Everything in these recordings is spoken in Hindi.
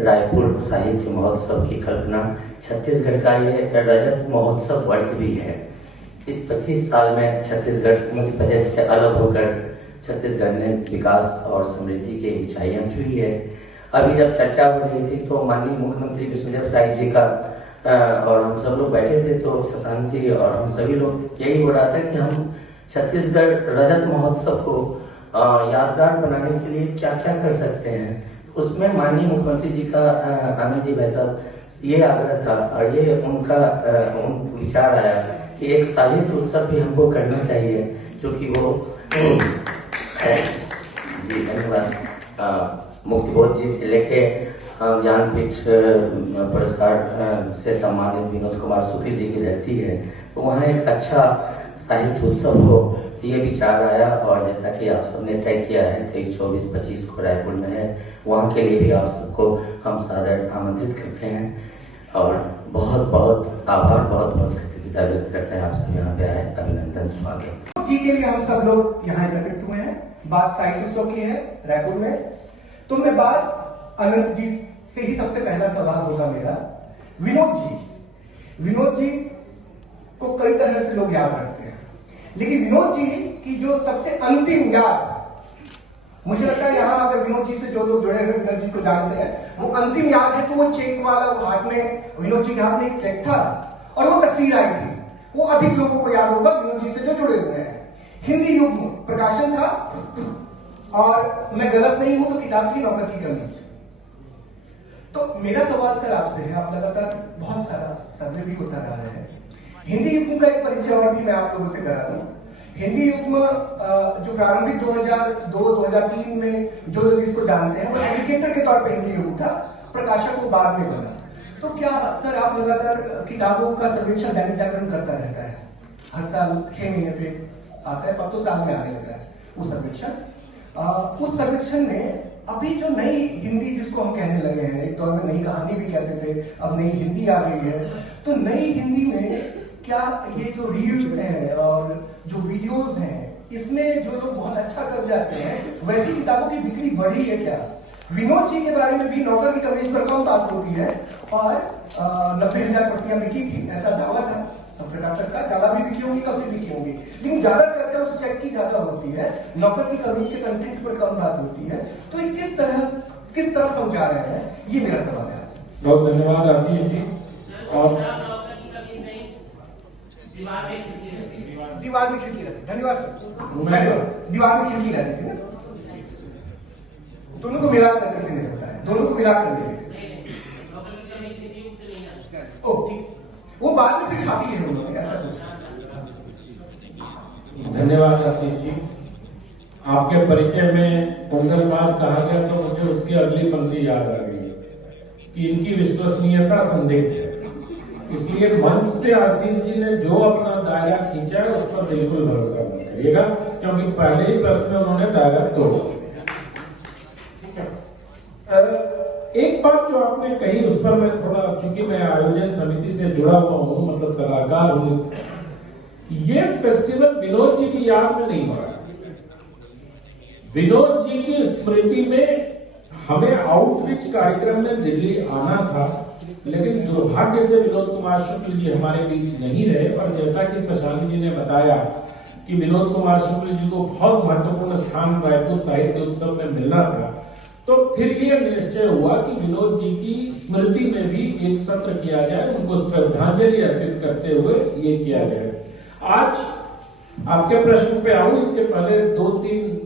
रायपुर साहित्य महोत्सव की कल्पना। छत्तीसगढ़ का ये रजत महोत्सव वर्ष भी है। इस 25 साल में छत्तीसगढ़ मध्य प्रदेश से अलग होकर छत्तीसगढ़ ने विकास और समृद्धि की ऊंचाइयां छुई है। अभी जब चर्चा हो रही थी तो माननीय मुख्यमंत्री विष्णुदेव साय जी का और हम सब लोग बैठे थे तो शशांक जी और हम सभी लोग यही हो रहा था कि हम छत्तीसगढ़ रजत महोत्सव को यादगार बनाने के लिए क्या क्या कर सकते हैं। उसमें माननीय मुख्यमंत्री जी का आनंद जी भाई साहब ये आग्रह था और ये उनका विचार आया कि एक साहित्य उत्सव भी हमको करना चाहिए, जो कि वो जी धन्यवाद। मुक्तिबोध जी से लेके ज्ञानपीठ पुरस्कार से सम्मानित विनोद कुमार शुक्ल जी की धरती है, तो वहाँ एक अच्छा साहित्य उत्सव हो, ये विचार आया। और जैसा कि आप सबने तय किया है 23, 24, 25 को रायपुर में है, वहाँ के लिए भी आप सबको हम सादर आमंत्रित करते हैं और बहुत बहुत आभार, बहुत बहुत कृतज्ञता व्यक्त करते हैं। आप सब यहाँ पे आए, अभिनंदन, स्वागत जी के लिए हम सब लोग यहाँ एकत्रित हुए हैं। बात साहित्य उत्सव की है रायपुर में, तो मैं बात अनंत जी से ही सबसे पहला सवाल होगा मेरा। विनोद जी को कई तरह से लोग याद रखते हैं, लेकिन विनोद जी की जो सबसे अंतिम याद, मुझे लगता है यहाँ अगर विनोद जी से जो लोग जुड़े हुए विनोद जी को जानते हैं, वो अंतिम याद है तो वो चेक वाला, वो हाथ में विनोद जी के हाथ में एक चेक था और वो तस्वीर आई थी, वो अधिक लोगों को याद होगा विनोद जी से जो जुड़े हुए हैं। हिंदी युग प्रकाशन था और मैं गलत नहीं हूं तो किताब की नौकर की कमीज। तो मेरा सवाल सर आपसे है, आप लगातार बहुत सारा सर्वे भी होता रहा है, हिंदी युग का एक परिचय और भी मैं आप लोगों से करा दूं। हिंदी युग में जो प्रारंभिक 2002-2003 में जो लोग इसको जानते हैं वो एजुकेटर के तौर पर हिंदी युग था, प्रकाशक वो बाद में बना। तो क्या सर आप लगातार किताबों का सर्वेक्षण दैनिक जागरण करता रहता है, हर साल 6 महीने पे आता है, 5 साल में आने लगा है वो सर्वेक्षण। उस सर्वेक्षण में अभी जो नई हिंदी जिसको हम कहने लगे हैं, एक दौर में नई कहानी भी कहते थे, अब नई हिंदी आ गई है, तो नई हिंदी में क्या ये जो रील्स हैं और जो वीडियोस हैं, इसमें जो लोग बहुत अच्छा कर जाते हैं, वैसी किताबों की बिक्री बढ़ी है क्या? विनोद जी के बारे में भी नौकर की कमीज पर कम बात होती है और 90,000 प्रतियां बिकी थी, ऐसा दावा था प्रकाशक का। ज्यादा भी बिकी होंगी, काफी बिकी होंगी, लेकिन ज्यादा चर्चा उस चेक की ज्यादा होती है, नौकर की कमीज के कंटेंट पर कम बात होती है। तो ये किस तरफ हम जा रहे हैं, ये मेरा सवाल है आपसे। बहुत धन्यवाद आशीष जी। और दीवार में खिड़की रहती, धन्यवाद सर, धन्यवाद। दीवार में खिड़की रहती थी ना, दोनों को मिला कर किसी ने बताया, दोनों को मिला कर मिले थे। ओ ठीक, वो बाद में फिर छापी है उन्होंने, ऐसा कुछ। धन्यवाद आशीष जी। आपके परिचय में कुंडलबाज कहा गया तो मुझे उसकी अगली पंक्ति याद आ गई कि इनकी विश्वसनीयता संदिग्ध है, इसलिए मंच से आशीष जी ने जो अपना दायरा खींचा है उस पर बिल्कुल भरोसा मत करिएगा, क्योंकि पहले ही प्रश्न में उन्होंने दायरा तोड़ा। एक बात जो आपने कही उस पर मैं थोड़ा, चूंकि मैं आयोजन समिति से जुड़ा हुआ हूं, मतलब सलाहकार हूं, ये फेस्टिवल विनोद जी की याद में नहीं हो रहा। विनोद जी की स्मृति में हमें आउटरीच कार्यक्रम में दिल्ली आना था, लेकिन दुर्भाग्य से विनोद कुमार शुक्ल जी हमारे बीच नहीं रहे। और जैसा कि शशांक जी ने बताया कि विनोद कुमार शुक्ल जी को बहुत महत्वपूर्ण स्थान रायपुर साहित्य उत्सव में मिलना था, तो फिर ये निश्चय हुआ कि विनोद जी की स्मृति में भी एक सत्र किया जाए, उनको श्रद्धांजलि अर्पित करते हुए ये किया जाए। आज आपके प्रश्न पे आऊं, इसके पहले 2-3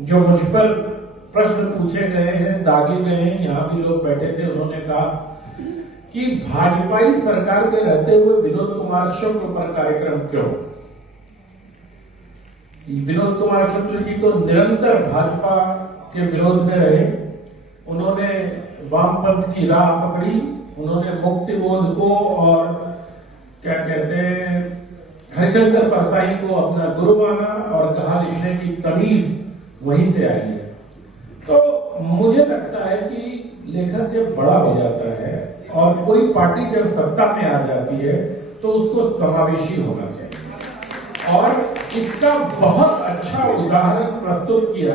जो मुझ पर प्रश्न पूछे गए हैं, दागे गए हैं, यहां भी लोग बैठे थे, उन्होंने कहा कि भाजपाई सरकार के रहते हुए विनोद कुमार शुक्ल पर कार्यक्रम क्यों? विनोद कुमार शुक्ल जी तो निरंतर भाजपा के विरोध में रहे, उन्होंने वामपंथ की राह पकड़ी, उन्होंने मुक्तिबोध को और क्या कहते हैं हरिशंकर परसाई को अपना गुरु माना और कहा लिखने की तमीज वहीं से आई है। तो मुझे लगता है कि लेखक जब बड़ा हो जाता है और कोई पार्टी जब सत्ता में आ जाती है तो उसको समावेशी होना चाहिए, और इसका बहुत अच्छा उदाहरण प्रस्तुत किया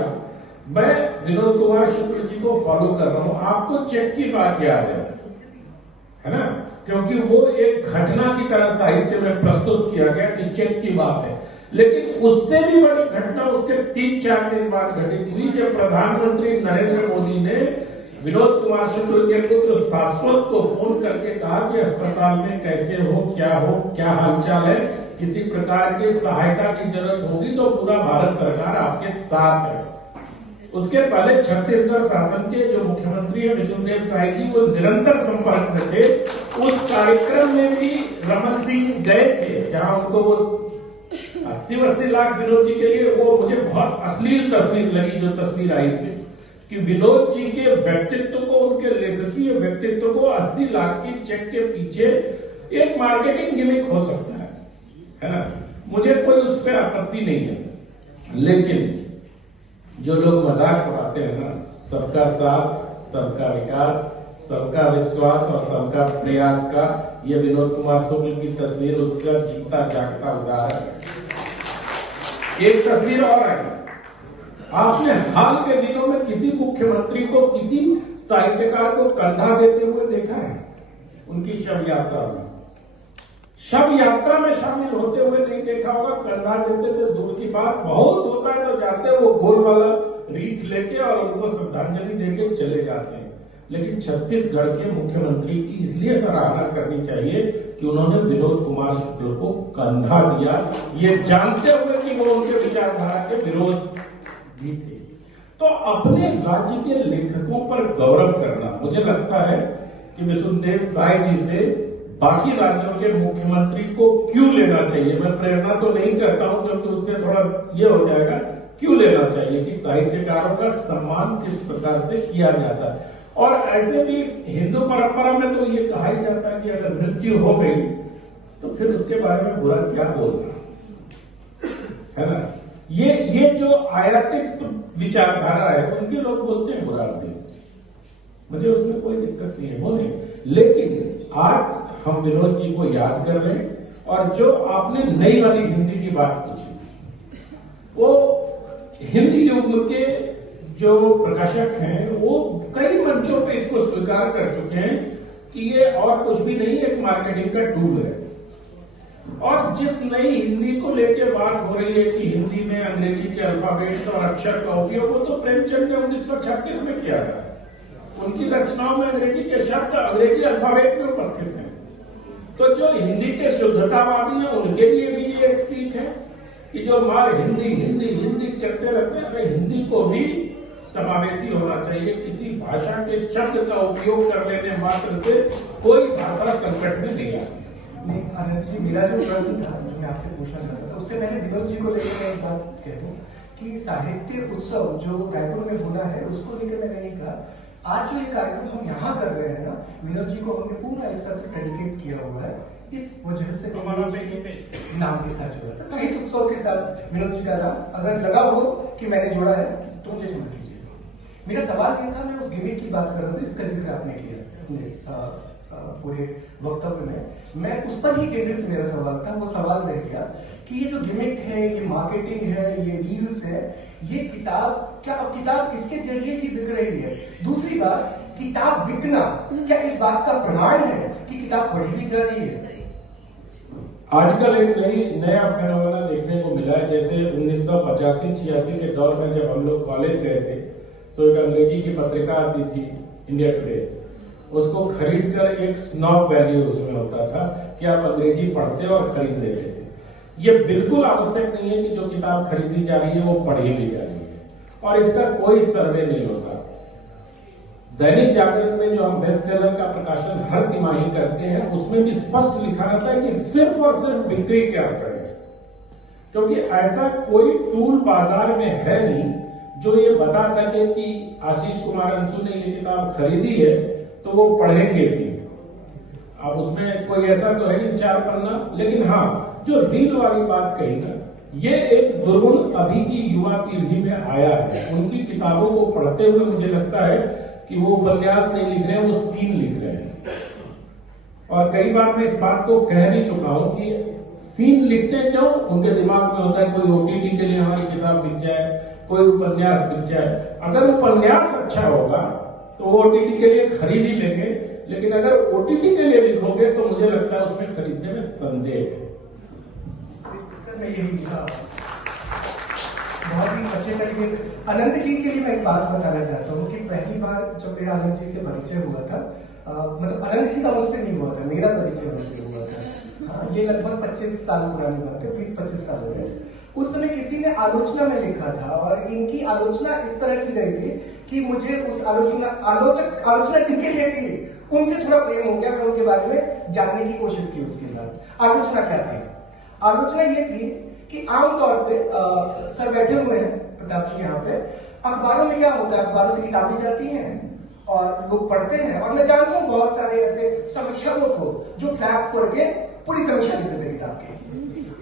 मैं विनोद कुमार शुक्ल जी को फॉलो कर रहा हूं। आपको चेक की बात याद है ना, क्योंकि वो एक घटना की तरह साहित्य में प्रस्तुत किया गया कि चेक की बात है। लेकिन उससे भी बड़ी घटना उसके 3-4 दिन बाद घटित हुई, जब प्रधानमंत्री नरेंद्र मोदी ने विनोद कुमार शुक्ल के पुत्र शाश्वत को फोन करके कहा कि अस्पताल में कैसे हो, क्या हालचाल है, किसी प्रकार की सहायता की जरूरत होगी तो पूरा भारत सरकार आपके साथ है। उसके पहले छत्तीसगढ़ शासन के जो मुख्यमंत्री है विष्णुदेव साय जी, वो निरंतर संपर्क में थे। उस कार्यक्रम में भी रमन सिंह गए थे, जहां उनको वो 80 लाख विनोद जी के लिए, वो मुझे बहुत अश्लील तस्वीर लगी जो तस्वीर आई थी कि विनोद जी के व्यक्तित्व को, उनके लेखकीय व्यक्तित्व को 80 लाख की चेक के पीछे एक मार्केटिंग गिमिक हो सकता है ना। मुझे कोई उस पर आपत्ति नहीं है, लेकिन जो लोग मजाक उड़ाते हैं ना, सबका साथ, सबका विकास, सबका विश्वास और सबका प्रयास का, ये विनोद कुमार शुक्ल की तस्वीर उसका जीता जागता उदाहरण है। एक तस्वीर और आई, आपने हाल के दिनों में किसी मुख्यमंत्री को, किसी साहित्यकार को कंधा देते हुए देखा है? उनकी शव यात्रा में शामिल होते हुए नहीं देखा होगा। कंधा देते थे दूर की बात, बहुत होता है तो जाते वो गोल वाला रीत लेके और उनको श्रद्धांजलि देके चले जाते हैं। लेकिन छत्तीसगढ़ के मुख्यमंत्री की इसलिए सराहना करनी चाहिए कि उन्होंने विनोद कुमार शुक्ल को कंधा दिया, ये जानते हुए कि वो उनके विचारधारा के विरोध भी थे। तो अपने राज्य के लेखकों पर गौरव करना, मुझे लगता है कि विष्णुदेव साय जी से बाकी राज्यों के मुख्यमंत्री को क्यों लेना चाहिए। मैं प्रेरणा तो नहीं करता हूं, क्योंकि उससे थोड़ा ये हो जाएगा, क्यों लेना चाहिए कि साहित्यकारों का सम्मान किस प्रकार से किया जाता है। और ऐसे भी हिंदू परंपरा में तो ये कहा ही जाता है कि अगर मृत्यु हो गई तो फिर उसके बारे में बुरा क्या बोलना, है ना। ये जो आयातित विचारधारा है, उनके लोग बोलते हैं बुरा भी, मुझे उसमें कोई दिक्कत नहीं है, बोले। लेकिन आज हम विनोद जी को याद कर रहे हैं। और जो आपने नई वाली हिंदी की बात पूछी, वो हिंदी युग के जो प्रकाशक हैं वो कई मंचों पे इसको स्वीकार कर चुके हैं कि ये और कुछ भी नहीं, एक मार्केटिंग का टूल है। और जिस नई हिंदी को लेकर बात हो रही है कि हिंदी में अंग्रेजी के अल्फाबेट्स और अक्षर का उपयोग, वो तो प्रेमचंद ने 1936 में किया था। उनकी रचनाओं में अंग्रेजी के शब्द अंग्रेजी अल्फाबेट में उपस्थित हैं। तो जो हिंदी के शुद्धतावादी हैं उनके लिए भी ये एक सीख है कि जो मार हिंदी हिंदी हिंदी करते रहते हैं, अरे हिंदी को भी समावेशी होना चाहिए। किसी भाषा के शब्द का उपयोग कर लेने मात्र से कोई भाषा संकट में नहीं आती। नहीं आनंद जी, मेरा जो प्रश्न था जो मैं आपसे पूछना चाहता था, उससे पहले विनोद जी को लेकर मैं एक बात कह दूं कि साहित्य उत्सव जो रायपुर में होना है उसको लेकर मैंने नहीं कहा। आज जो ये कार्यक्रम हम यहाँ कर रहे हैं ना, विनोद जी को हमने पूरा एक सत्र डेडिकेट किया हुआ है, इस वजह से हमारा नाम के साथ जोड़ा था, साहित्य उत्सव के साथ विनोद जी का नाम अगर लगा हो कि मैंने जोड़ा है तो मुझे क्षमा कीजिए। मेरा सवाल ये था, मैं उस गिमिक की बात कर रहा था, इसका जिक्र आपने किया पूरे वक्तव्य में, मैं उस पर ही केंद्रित मेरा सवाल था। वो सवाल रह गया कि ये जो गिमिक है, ये मार्केटिंग है, ये रील्स है, ये किताब, क्या किताब इसके जरिए ही बिक रही है? दूसरी बात, किताब बिकना क्या इस बात का प्रमाण है कि किताब पढ़ी भी जा रही है? आजकल एक नया फेनोमेना देखने को मिला है। जैसे 1985-86 के दौर में जब हम लोग कॉलेज गए थे तो एक अंग्रेजी की पत्रिका आती थी, इंडिया टुडे, उसको खरीद कर एक स्नॉब वैल्यू उसमें होता था कि आप अंग्रेजी पढ़ते और खरीद लेते थे। ये बिल्कुल आवश्यक नहीं है कि जो किताब खरीदी जा रही है वो पढ़ी भी जा रही है, और इसका कोई सर्वे नहीं होता। दैनिक जागरण में जो हम बेस्ट सेलर का प्रकाशन हर तिमाही करते हैं, उसमें भी स्पष्ट लिखा रहता है कि सिर्फ और सिर्फ बिक्री क्या करें, क्योंकि ऐसा कोई टूल बाजार में है नहीं जो ये बता सके कि आशीष कुमार अंशु ने ये किताब खरीदी है तो वो पढ़ेंगे भी। अब उसमें कोई ऐसा तो है नहीं 4 पन्ना, लेकिन हाँ, जो रील वाली बात कही ना, ये एक दुर्गुण अभी की युवा पीढ़ी में आया है। उनकी किताबों को पढ़ते हुए मुझे लगता है कि वो उपन्यास नहीं लिख रहे हैं, वो सीन लिख रहे हैं। और कई बार मैं इस बात को कह भी चुका हूं कि सीन लिखते क्यों, उनके दिमाग में होता है कोई ओटीटी के लिए हमारी किताब बिक जाए, कोई उपन्यास मिल जाए, अगर उपन्यास अच्छा होगा तो वो OTT के लिए खरीद ही लेंगे, लेकिन अगर OTT के लिए लिखोगे तो मुझे लगता है उसमें खरीदने में संदेह है। सर मैं यही लिखा बहुत ही अच्छे तरीके से। अनंत जी के लिए मैं एक बात बताना चाहता हूँ कि पहली बार जब मेरा अनंत जी से परिचय हुआ था, मतलब अनंत जी का मुझसे नहीं हुआ था, मेरा परिचय उनसे हुआ था। हाँ, ये लगभग 25 साल पुरानी बात है, 20-25 साल हो गए। उस समय किसी ने आलोचना में लिखा था और इनकी आलोचना इस तरह की गई थी कि मुझे उस आलोचना जिनके लिए थी उनसे थोड़ा प्रेम हो गया। मैं उनके बारे में जानने की कोशिश की उसके बाद। आलोचना क्या थी? आलोचना ये थी कि आमतौर पे सर बैठे हुए हैं प्रताप जी यहाँ पे, अखबारों में क्या होता है, अखबारों से किताबें जाती हैं और लोग पढ़ते हैं, और मैं जानता हूँ बहुत सारे ऐसे समीक्षकों को जो फ्लैग तोड़ के पूरी समीक्षा लिखते थे किताब की।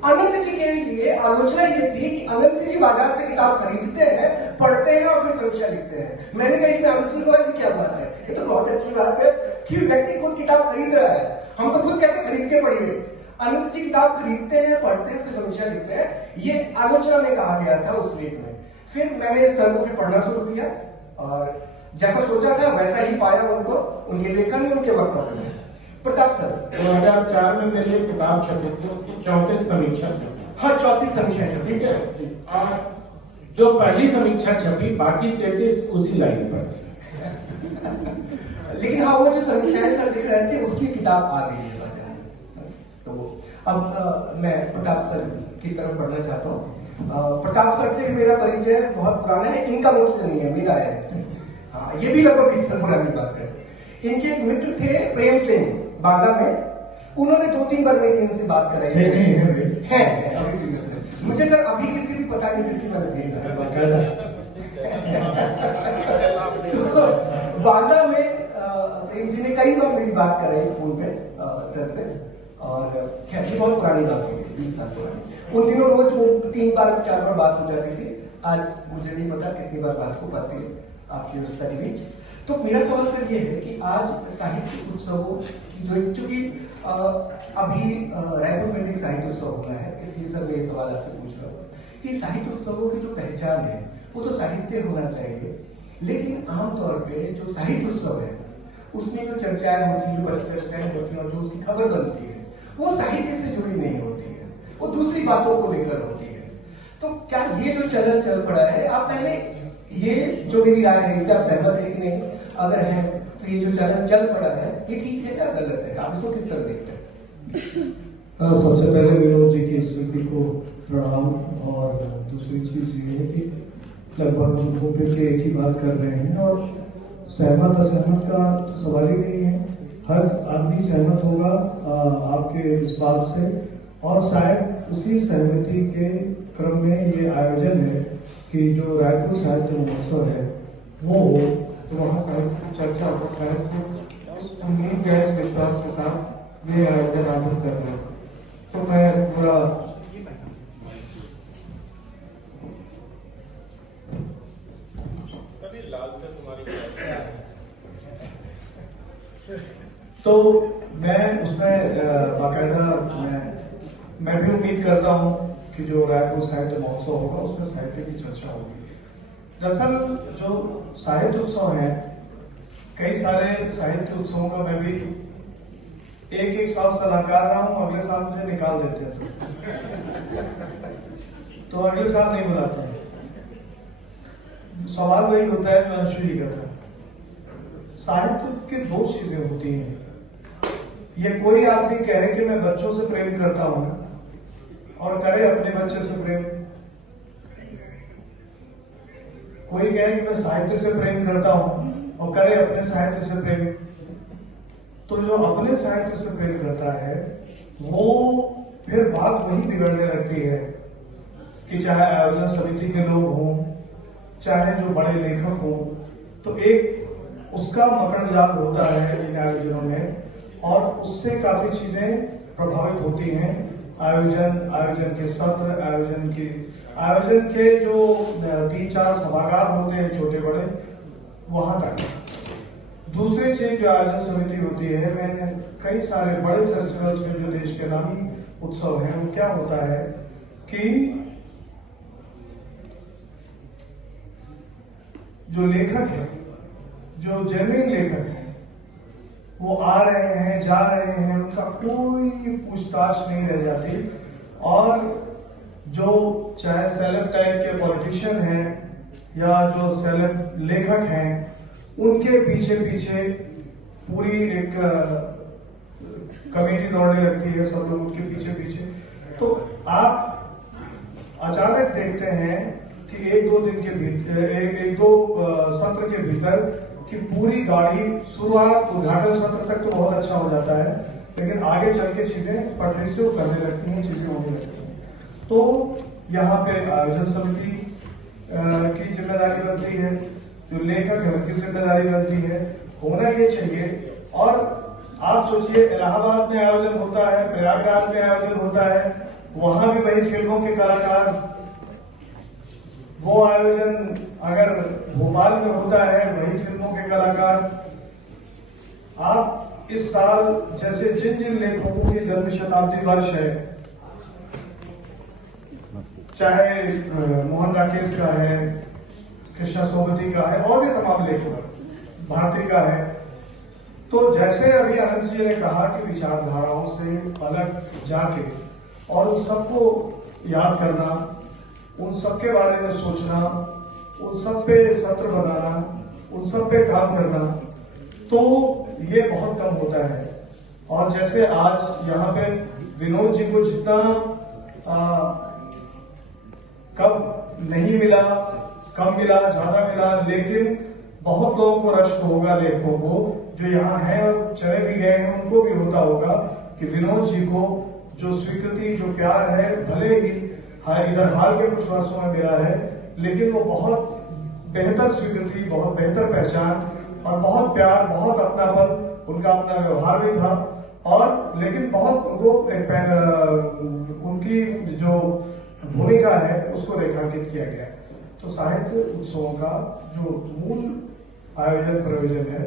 अनंत जी के लिए आलोचना ये थी कि अनंत जी बाजार से किताब खरीदते हैं, पढ़ते हैं और फिर समीक्षा लिखते हैं। मैंने कहा इसमें आलोचना वाली क्या बात है? ये तो बहुत अच्छी बात है कि व्यक्ति खुद किताब खरीद रहा है, हम तो खुद कहते खरीद के पढ़िए। अनंत जी किताब खरीदते हैं, पढ़ते हैं, फिर समीक्षा लिखते हैं, ये आलोचना में कहा गया था उस लेख में। फिर मैंने सर को फिर पढ़ना शुरू किया और जैसा सोचा था वैसा ही पाया उनको, उनके लेखन में, उनके वक्तव्य में। प्रताप सर 2004 में मेरी एक किताब छपी थी, उसकी 34 समीक्षा छपी। हाँ, 34 समीक्षा छपी, ठीक है जी। और जो पहली समीक्षा छपी, बाकी 33 उसी लाइन पर थी। लेकिन हाँ, वो जो समीक्षाएं सर लिख रहे थे उसकी किताब आ गई है बाजार। तो अब मैं प्रताप सर की तरफ बढ़ना चाहता हूँ। प्रताप सर से मेरा परिचय बहुत पुराना है, इनका मुझसे नहीं है, मेरा है। हाँ, ये भी लगभग 20 साल पुरानी बात है। इनके एक मित्र थे प्रेम सिंह, बांदा में, उन्होंने 2-3 बार मेरी इनसे बात कराई है अभी भी मित्र। मुझे सर अभी किसी भी पता नहीं किसी मैंने देखा। तो बांदा में प्रेम जी ने कई बार मेरी बात कराई फोन पे सर से, और खैर ये बहुत पुरानी बात हुई है, 20 साल पुरानी। उन दिनों रोज वो 3-4 बार बात हो जाती थी। आज मुझे नहीं पता कितनी बार बात हो पाती है आपकी व्यवस्था के बीच। तो मेरा सवाल सर ये है कि आज साहित्य उत्सवों की जो, चूंकि अभी रायपुर में साहित्य उत्सव हो रहा है, इसलिए सर मैं ये सवाल आपसे पूछ रहा हूँ कि साहित्य उत्सवों की जो पहचान है वो तो साहित्य होना चाहिए, लेकिन आमतौर पे जो साहित्य उत्सव है उसमें जो चर्चाएं होती है, जो परिचर्चाएं होती है और जो उसकी खबर बनती है वो साहित्य से जुड़ी नहीं होती है, वो दूसरी बातों को लेकर होती है। तो क्या ये जो चलन चल पड़ा है, आप पहले ये जो मेरी राय है इससे आप सहमत है कि नहीं? अगर है तो ये जो चलन चल पड़ा है ये ठीक है या गलत है? आप इसको किस तरह देखते हैं? सबसे पहले विनोद जी की स्मृति को प्रणाम, और दूसरी चीज ये है कि लगभग हम घूम फिर के एक ही बात कर रहे हैं, और सहमत असहमत का तो सवाल ही नहीं है। हर आदमी सहमत होगा आपके इस बात से, और शायद उसी सहमति के क्रम में ये आयोजन है कि जो रायपुर साहित्य महोत्सव है वो हो, तो वहाँ साहित्य की चर्चा हो। शायद तो उम्मीद है, इस विश्वास के साथ ये आयोजन आप कर रहे हैं। तो मैं पूरा तो मैं उसमें बाकायदा मैं भी उम्मीद करता हूँ कि जो रायपुर साहित्य महोत्सव होगा उसमें साहित्य की चर्चा होगी। दरअसल जो साहित्य उत्सव है, कई सारे साहित्य उत्सवों का मैं भी एक साल सलाहकार रहा हूँ, अगले साल मुझे निकाल देते हैं तो अगले साल नहीं बुलाते हैं। सवाल वही होता है जो अंशु जी का था। साहित्य की 2 चीजें होती हैं। ये कोई आदमी कहे कि मैं बच्चों से प्रेम करता हूं और करे अपने बच्चे से प्रेम, कोई कहे कि मैं साहित्य से प्रेम करता हूं और करे अपने साहित्य से प्रेम। तो जो अपने साहित्य से प्रेम करता है वो फिर बात वही बिगड़ने लगती है कि चाहे आयोजन समिति के लोग हों, चाहे जो बड़े लेखक हों, तो एक उसका मकड़ जाल होता है इन आयोजनों में, और उससे काफी चीजें प्रभावित होती हैं। आयोजन के सत्र, आयोजन के जो 3-4 सभागार होते हैं छोटे बड़े, वहां तक। दूसरी चीज जो आयोजन समिति होती है, मैं कई सारे बड़े फेस्टिवल्स में जो देश के नामी उत्सव हैं, वो क्या होता है कि जो लेखक है, जो जेन्युइन लेखक है, वो आ रहे हैं, जा रहे हैं, उनका कोई पूछताछ नहीं रह जाती। और जो चाहे सेलेब टाइप के पॉलिटिशियन हैं या जो सेलेब लेखक हैं, उनके पीछे पीछे पूरी एक कमेटी दौड़ने लगती है, सब लोग उनके पीछे पीछे। तो आप अचानक देखते हैं कि एक दो दिन के भीतर, एक दो सत्र के भीतर कि पूरी गाड़ी, शुरुआत उद्घाटन सत्र तक तो बहुत अच्छा हो जाता है, लेकिन आगे चल के चीजें पटरी से उतरने लगती हैं, चीजें होने लगती हैं। तो यहाँ पे आयोजन समिति की जिम्मेदारी बनती है, जो लेखक है उनकी जिम्मेदारी बनती है, होना ये चाहिए। और आप सोचिए, इलाहाबाद में आयोजन होता है, प्रयागराज में आयोजन होता है, वहां भी वही फिल्मों के कलाकार। वो आयोजन अगर भोपाल में होता है, वही फिल्मों के कलाकार। आप इस साल जैसे जिन जिन लेखकों की जन्म शताब्दी वर्ष है, चाहे मोहन राकेश का है, कृष्णा सोबती का है, और भी तमाम लेखक, भारती का है, तो जैसे अभी अनंत जी ने कहा कि विचारधाराओं से अलग जाके और उन सबको याद करना, उन सबके बारे में सोचना, उन सब पे सत्र बनाना, उन सब पे काम करना, तो ये बहुत कम होता है। और जैसे आज यहाँ पे विनोद जी को जितना कब नहीं मिला, कम मिला, ज्यादा मिला, लेकिन बहुत लोगों को रश्क होगा, लेखकों को जो यहाँ हैं और चले भी गए हैं, उनको भी होता होगा कि विनोद जी को जो स्वीकृति, जो प्यार है, भले ही इधर हाल के कुछ वर्षों में मिला है, लेकिन वो बहुत बेहतर स्वीकृति, बहुत बेहतर पहचान और बहुत प्यार, बहुत अपनापन, उनका अपना व्यवहार भी था। और लेकिन बहुत उनको उनकी जो भूमिका है उसको रेखांकित किया गया। तो साहित्य उत्सवों का जो मूल आयोजन प्रयोजन है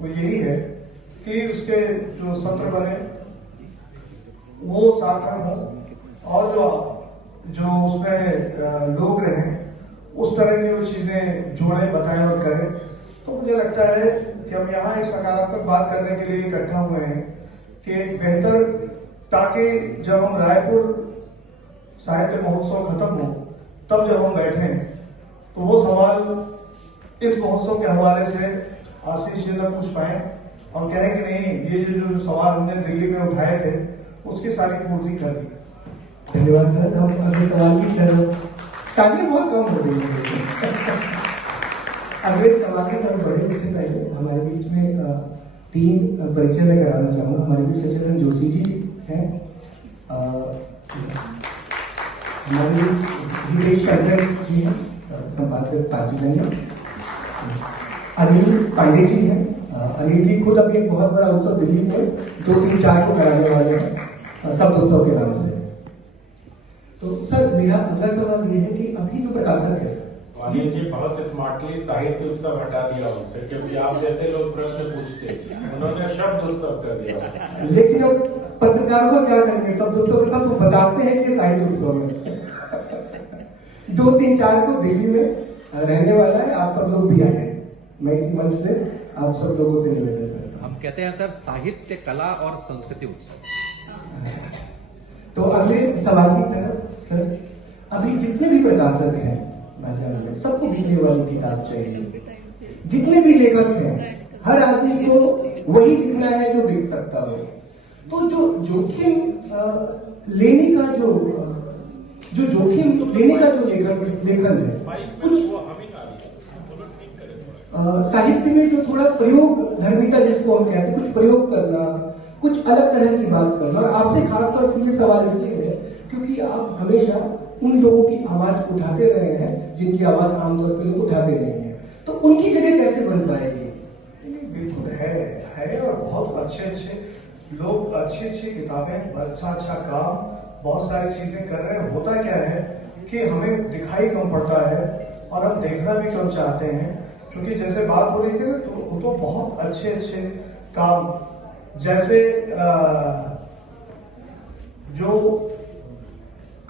वो यही है कि उसके जो सत्र बने वो सार्थक हो और जो उसमें लोग रहें, उस तरह की वो चीजें जोड़ें, बताएं और करें। तो मुझे लगता है कि हम यहाँ एक सकारात्मक बात करने के लिए इकट्ठा हुए हैं कि एक बेहतर, ताकि जब हम रायपुर साहित्य महोत्सव खत्म हो तब जब हम बैठे तो वो सवाल इस महोत्सव के हवाले से आशीष जी तक पूछ पाए और कहें कि नहीं, ये जो सवाल हमने दिल्ली में उठाए थे उसकी सारी पूर्ति कर दी। धन्यवाद सर। हम अगले सवाल की तरफ, ताकि बहुत कम हो रही है। अगले सवाल की तरफ बढ़े उससे पहले हमारे बीच में तीन परिचय में कराना चाहूंगा। हमारे बीच सचिन जोशी जी हैं, हमारे हितेश चंद्र जी हैं, संपादक पांचजन्य, अनिल पांडे जी हैं। अनिल जी खुद अभी एक बहुत बड़ा उत्सव दिल्ली में 2, 3, 4 को कराने वाले हैं, शब्द उत्सव के नाम से। तो सर मेरा अगला सवाल ये है कि अभी जो प्रकाशक है अनिल जी बहुत स्मार्टली साहित्य उत्सव हटा दिया उनसे, क्योंकि आप जैसे लोग प्रश्न पूछते, उन्होंने शब्द उत्सव कर दिया। लेकिन अब पत्रकारों को क्या करेंगे, शब्द उत्सव के साथ वो बताते हैं कि साहित्य उत्सव में 2, 3, 4 को दिल्ली में रहने वाला है। आप सब लोग भी आए, मैं इसी मंच से आप सब लोगों से निवेदन करता हूँ। हम कहते हैं सर साहित्य, कला और संस्कृति उत्सव। तो अगले सवाल की तरफ सर, अभी जितने भी प्रकाशक हैं बाजार में, सबको बिकने वाली किताब चाहिए। जितने भी लेखक हैं, हर आदमी को वही लिखना है जो बिक सकता हो। तो जो जोखिम लेने का जो जोखिम लेने का जो लेखन है, कुछ साहित्य में जो थोड़ा प्रयोग धर्मिता जिसको हम कहते हैं, कुछ प्रयोग करना, कुछ अलग तरह की बात करना। और आपसे खासतौर से ये सवाल इसलिए है क्योंकि आप हमेशा उन लोगों की आवाज उठाते रहे हैं जिनकी आवाज आमतौर पर लोग उठाते रहे हैं, तो उनकी जगह कैसे बन पाएगी? बिल्कुल है और बहुत अच्छे लोग, अच्छी किताबें, अच्छा काम, बहुत सारी चीजें कर रहे हैं। होता क्या है कि हमें दिखाई कम पड़ता है और हम देखना भी कम चाहते हैं, क्योंकि जैसे बात हो रही थी तो बहुत अच्छे काम, जैसे जो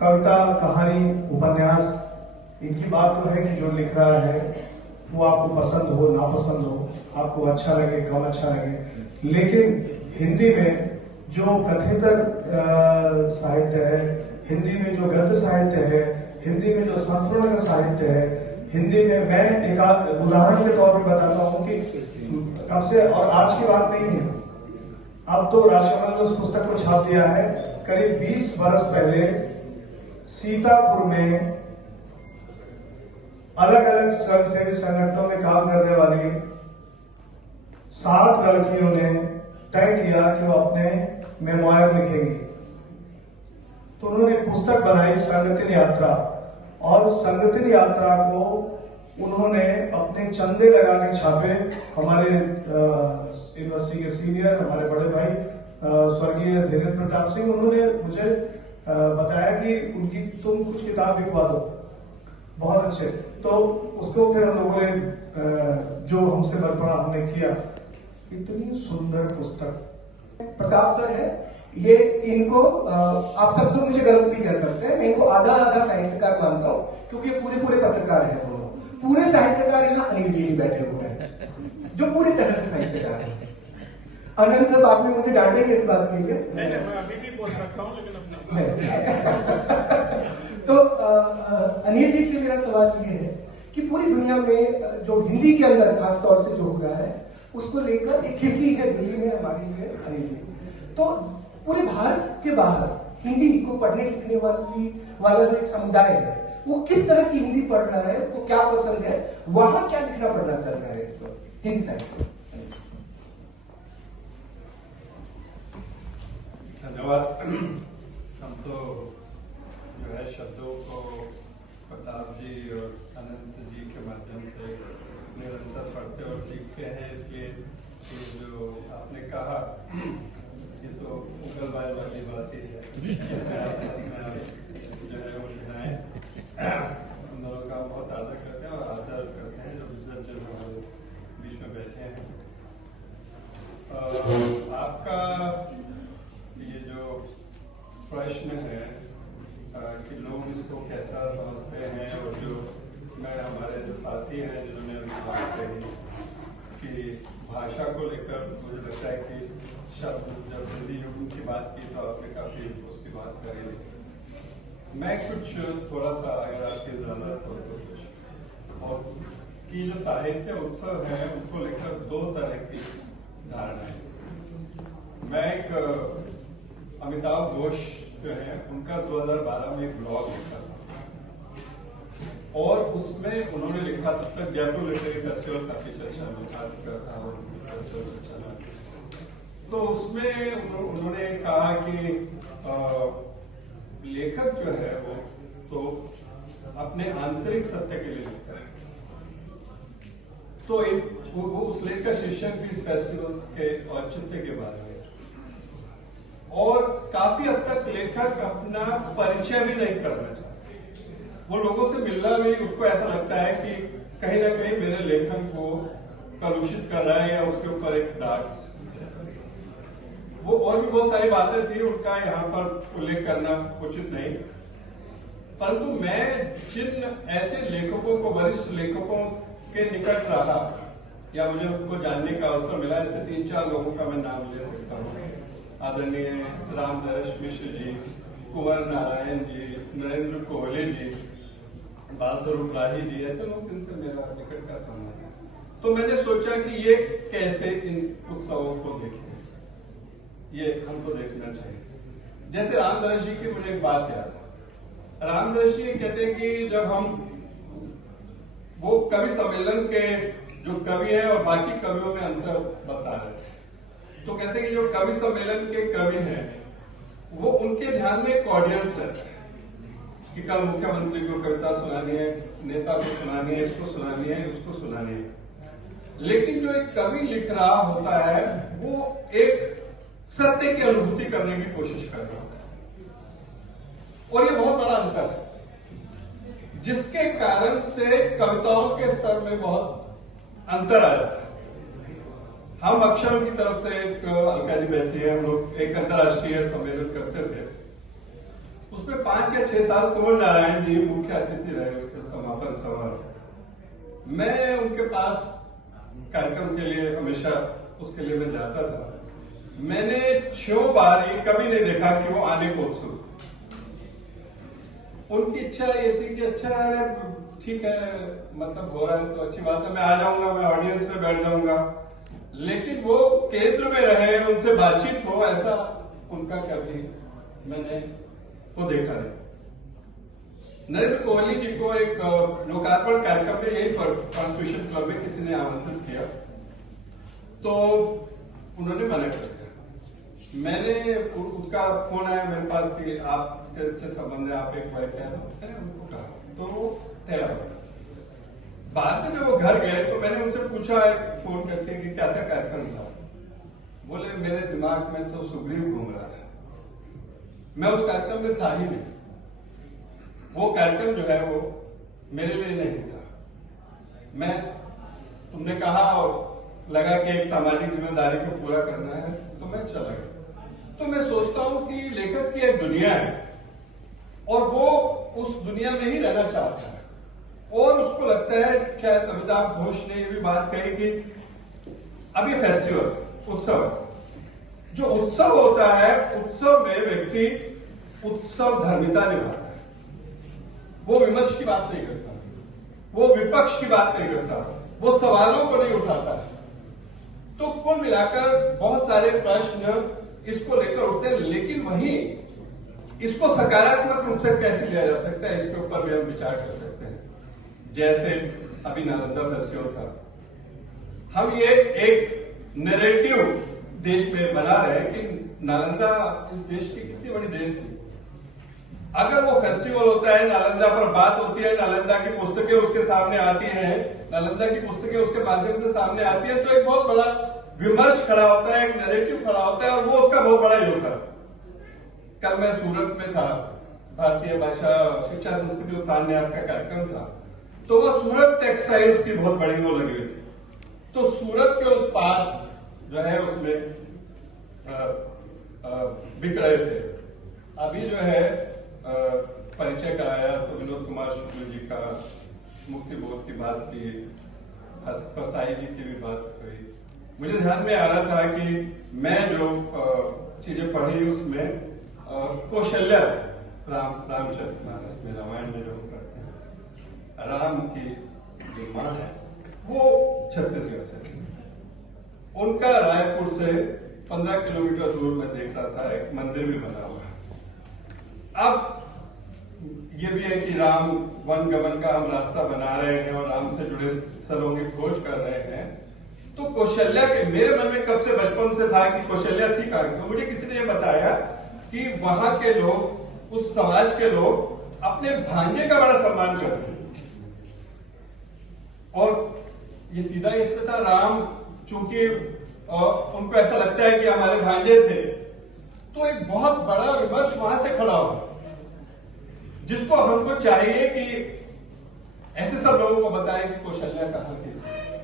कविता, कहानी, उपन्यास, इनकी बात तो है कि जो लिख रहा है वो आपको पसंद हो नापसंद हो, आपको अच्छा लगे कम अच्छा लगे, लेकिन हिंदी में जो कथेतर साहित्य है, हिंदी में जो गद्य साहित्य है, हिंदी में जो संस्करण का साहित्य है, हिंदी में मैं एक उदाहरण के तौर पर बताता हूं कि कब से, और आज की बात नहीं है, अब तो राष्ट्रमंडल ने उस पुस्तक को छाप दिया है। करीब 20 वर्ष पहले सीतापुर में अलग अलग स्वयंसेवी संगठनों में काम करने वाली 7 लड़कियों ने तय किया कि वो अपने मेमोयर लिखेंगी। तो उन्होंने एक पुस्तक बनाई, संगतिन यात्रा, और उस संगतिन यात्रा को उन्होंने अपने चंदे लगा के छापे। हमारे यूनिवर्सिटी के सीनियर, हमारे बड़े भाई स्वर्गीय धीरेन्द्र प्रताप सिंह, उन्होंने मुझे बताया कि उनकी तुम कुछ किताब लिखवा दो, बहुत अच्छे। तो उसको फिर हम लोगों ने जो हमसे बरपड़ा हमने किया, इतनी सुंदर पुस्तक। प्रताप सर है ये, इनको आप सब लोग मुझे गलत भी कह सकते हैं, मैं इनको आधा आधा साहित्यकार मानता हूँ, क्योंकि ये पूरे पत्रकार हैं दोनों। पूरे साहित्यकार यहाँ अनिल जी बैठे हुए हैं, जो पूरी तरह से साहित्यकार हैं। अनंत साहब आपने मुझे डांटेंगे इस बात के लिए? नहीं, मैं अभी भी बोल सकता हूँ, लेकिन तो अनिल जी से मेरा सवाल ये है कि पूरी दुनिया में जो हिंदी के अंदर खासतौर से जो हो रहा है, उसको लेकर एक खिड़की है दिल्ली में हमारे लिए अनिल जी। तो पूरे भारत के बाहर हिंदी को पढ़ने लिखने वाला जो एक समुदाय है, वो किस तरह की हिंदी पढ़ रहा है, उसको क्या पसंद है, वहां क्या लिखना पढ़ना चल रहा है इस वक्त हिंदी साहित्य? धन्यवाद। हम तो जो है शब्दों को प्रताप जी और अनंत जी के माध्यम से निरंतर पढ़ते और सीखते हैं, इसलिए ये जो आपने कहा ये तो उगलबाज वाली बात ही है। जो है वो सुनाए, हम दोनों का बहुत आदर करते हैं और आदर करते हैं जो विद्वत हमारे बीच में बैठे हैं। आपका ये जो प्रश्न है कि लोग इसको कैसा समझते हैं, और जो मैं हमारे जो साथी हैं जिन्होंने अभी बात कही कि भाषा को लेकर, मुझे लगता है कि शब्द जब हिंदी युग की बात की तो आपने काफी उसकी बात करी। मैं कुछ थोड़ा सा अगर आपकी जरूरत हो तो कुछ, और कि जो साहित्य उत्सव है उनको लेकर 2 तरह की धारणा है। मैं एक अमिताभ घोष जो है उनका 2012 में एक ब्लॉग लिखा था, और उसमें उन्होंने लिखा, तब तक जयपुर लिटरेरी फेस्टिवल काफी चर्चा में था और फेस्टिवल चर्चा में, तो उसमें उन्होंने कहा कि लेखक जो है वो तो अपने आंतरिक सत्य के लिए लिखता है। तो वो उस लेख का शीर्षक भी इस फेस्टिवल्स के औचित्य के बारे में, और काफी हद तक लेखक अपना परिचय भी नहीं करना चाहता। वो लोगों से मिलना भी, उसको ऐसा लगता है कि कहीं ना कहीं मेरे लेखन को कलुषित कर रहा है या उसके ऊपर एक दाग। वो और भी बहुत सारी बातें थी, उनका यहाँ पर उल्लेख करना उचित नहीं, परंतु मैं जिन ऐसे लेखकों को, वरिष्ठ लेखकों के निकट रहा या मुझे उनको जानने का अवसर मिला, जैसे 3-4 लोगों का मैं नाम ले सकता हूँ। आदरणीय रामदर्श मिश्र जी, कुंवर नारायण जी, नरेंद्र कोहली जी, बालस्वरूप राही जी, ऐसे लोग जिनसे मेरा निकट का संबंध है। तो मैंने सोचा कि ये कैसे इन उत्सवों को देखें, ये हमको देखना चाहिए। जैसे रामदर्श जी की मुझे एक बात याद है। रामदर्श जी कहते हैं कि जब हम वो कवि सम्मेलन के जो कवि हैं और बाकी कवियों में अंतर बता रहे थे, तो कहते हैं कि जो कवि सम्मेलन के कवि हैं वो, उनके ध्यान में एक ऑडियंस रहता है कि कल मुख्यमंत्री को कविता सुनानी है, नेता को सुनानी है, इसको सुनानी है, उसको सुनानी है। लेकिन जो एक कवि लिख रहा होता है वो एक सत्य की अनुभूति करने की कोशिश कर रहा होता है, और ये बहुत बड़ा अंतर है, जिसके कारण से कविताओं के स्तर में बहुत अंतर आ जाता है। हम अक्षर की तरफ से एक अलका जी बैठी है, हम लोग एक अंतर्राष्ट्रीय सम्मेलन करते थे, उसमें 5 या 6 साल कुंवर नारायण जी मुख्य अतिथि रहे उसके समापन समारोह। मैं उनके पास कार्यक्रम के लिए हमेशा उसके लिए मैं जाता था। मैंने 6 बार ये कभी नहीं देखा कि वो आने को उत्सुक। उनकी इच्छा ये थी कि अच्छा है, ठीक है, मतलब हो रहा है तो अच्छी बात है, मैं आ जाऊंगा, मैं ऑडियंस में बैठ जाऊंगा, लेकिन वो केंद्र में रहे, उनसे बातचीत हो, ऐसा उनका कभी मैंने वो देखा नहीं। नरेंद्र कोहली जी को एक लोकार्पण कार्यक्रम में यही कॉन्स्टिट्यूशन क्लब में किसी ने आमंत्रित किया, तो उन्होंने मना कर दिया। मैंने उसका फोन आया मेरे पास कि आपके अच्छे संबंध है, आप एक बार कह दो, मैंने उनको कहा तो वो तैयार हो। बाद में जब वो घर गए तो मैंने उनसे पूछा फोन करके कि कैसा कार्यक्रम था। बोले मेरे दिमाग में तो सुग्रीव घूम रहा था, मैं उस कार्यक्रम में था ही नहीं, वो कार्यक्रम जो है वो मेरे लिए नहीं था। मैं तुमने कहा और लगा कि एक सामाजिक जिम्मेदारी को पूरा करना है तो मैं चला गया। तो मैं सोचता हूं कि लेखक की एक दुनिया है और वो उस दुनिया में ही रहना चाहता है, और उसको लगता है, क्या अमिताभ घोष ने ये भी बात कही कि अभी फेस्टिवल उत्सव, जो उत्सव होता है उत्सव में व्यक्ति उत्सव धर्मिता निभाता है, वो विमर्श की बात नहीं करता, वो विपक्ष की बात नहीं करता, वो सवालों को नहीं उठाता है। तो कुल मिलाकर बहुत सारे प्रश्न इसको लेकर उठते हैं, लेकिन वहीं इसको सकारात्मक रूप से कैसे लिया जा सकता है इसके ऊपर भी हम विचार कर सकते हैं। जैसे अभी नालंदा फेस्टिवल था, हम ये एक नैरेटिव देश में बना रहे हैं कि नालंदा इस देश की कितनी बड़ी देश थी। अगर वो फेस्टिवल होता है, नालंदा पर बात होती है, नालंदा की पुस्तकें उसके सामने आती हैं, नालंदा की पुस्तकें उसके माध्यम से सामने आती है, तो एक बहुत बड़ा विमर्श खड़ा होता है, एक नैरेटिव खड़ा होता है, और वो उसका बहुत बड़ा योगदान है। कल मैं सूरत में था, भारतीय भाषा शिक्षा संस्कृति उत्थान न्यास का कार्यक्रम था, तो वो सूरत टेक्सटाइल्स की बहुत बड़ी वो लगी हुई थी। तो सूरत के उत्पाद जो है उसमें बिक रहे थे। अभी जो है परिचय कराया तो विनोद कुमार शुक्ल जी का मुक्ति बोध की बात की, परसाई जी की भी बात हुई। मुझे ध्यान में आ रहा था कि मैं जो चीजें पढ़ी उसमें कौशल्या रामचरितमानस में, रामायण में जो हम पढ़ते हैं, राम की जो मां है वो छत्तीसगढ़ से थी। उनका रायपुर से 15 किलोमीटर दूर में देख रहा था एक मंदिर भी बना हुआ है। अब ये भी है कि राम वन गमन का हम रास्ता बना रहे हैं और राम से जुड़े स्थलों की खोज कर रहे हैं। तो कौशल्या के मेरे मन में कब से बचपन से था कि कौशल्या थी कहां, तो मुझे किसी ने ये बताया कि वहां के लोग, उस समाज के लोग अपने भांजे का बड़ा सम्मान करते हैं, और ये सीधा इष्ट था। राम चूंकि उनको ऐसा लगता है कि हमारे भांजे थे, तो एक बहुत बड़ा विमर्श वहां से खड़ा हुआ, जिसको हमको चाहिए कि ऐसे सब लोगों को बताएं कि कौशल्या कहां की थी।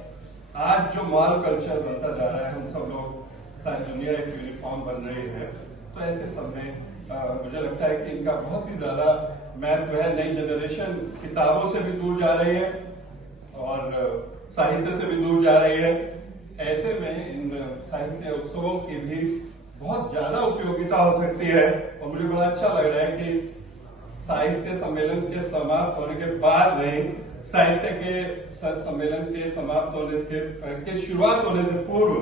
आज जो मॉल कल्चर बनता जा रहा है, हम सब लोग सारी दुनिया एक यूनिफॉर्म बन रही है, तो ऐसे सब में मुझे लगता है कि इनका बहुत ही ज्यादा महत्व है। नई जनरेशन किताबों से भी दूर जा रही है और साहित्य से भी दूर जा रही है। ऐसे में इन साहित्य उत्सवों की भी बहुत ज्यादा उपयोगिता हो सकती है, और मुझे बड़ा अच्छा लग रहा है कि साहित्य सम्मेलन के समाप्त होने के बाद नहीं, साहित्य के सम्मेलन के समाप्त होने के शुरुआत होने से पूर्व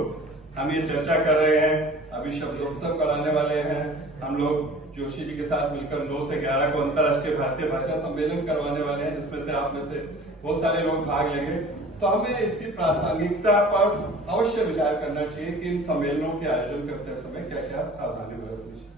हम ये चर्चा कर रहे हैं। अभी शब्दोत्सव कराने वाले हैं हम लोग, जोशी जी के साथ मिलकर 9 से 11 को अंतर्राष्ट्रीय भारतीय भाषा सम्मेलन करवाने वाले हैं, जिसमें से आप में से बहुत सारे लोग भाग लेंगे। तो हमें इसकी प्रासंगिकता पर अवश्य विचार करना चाहिए कि इन सम्मेलनों के आयोजन करते समय क्या क्या सावधानी बरतनी चाहिए।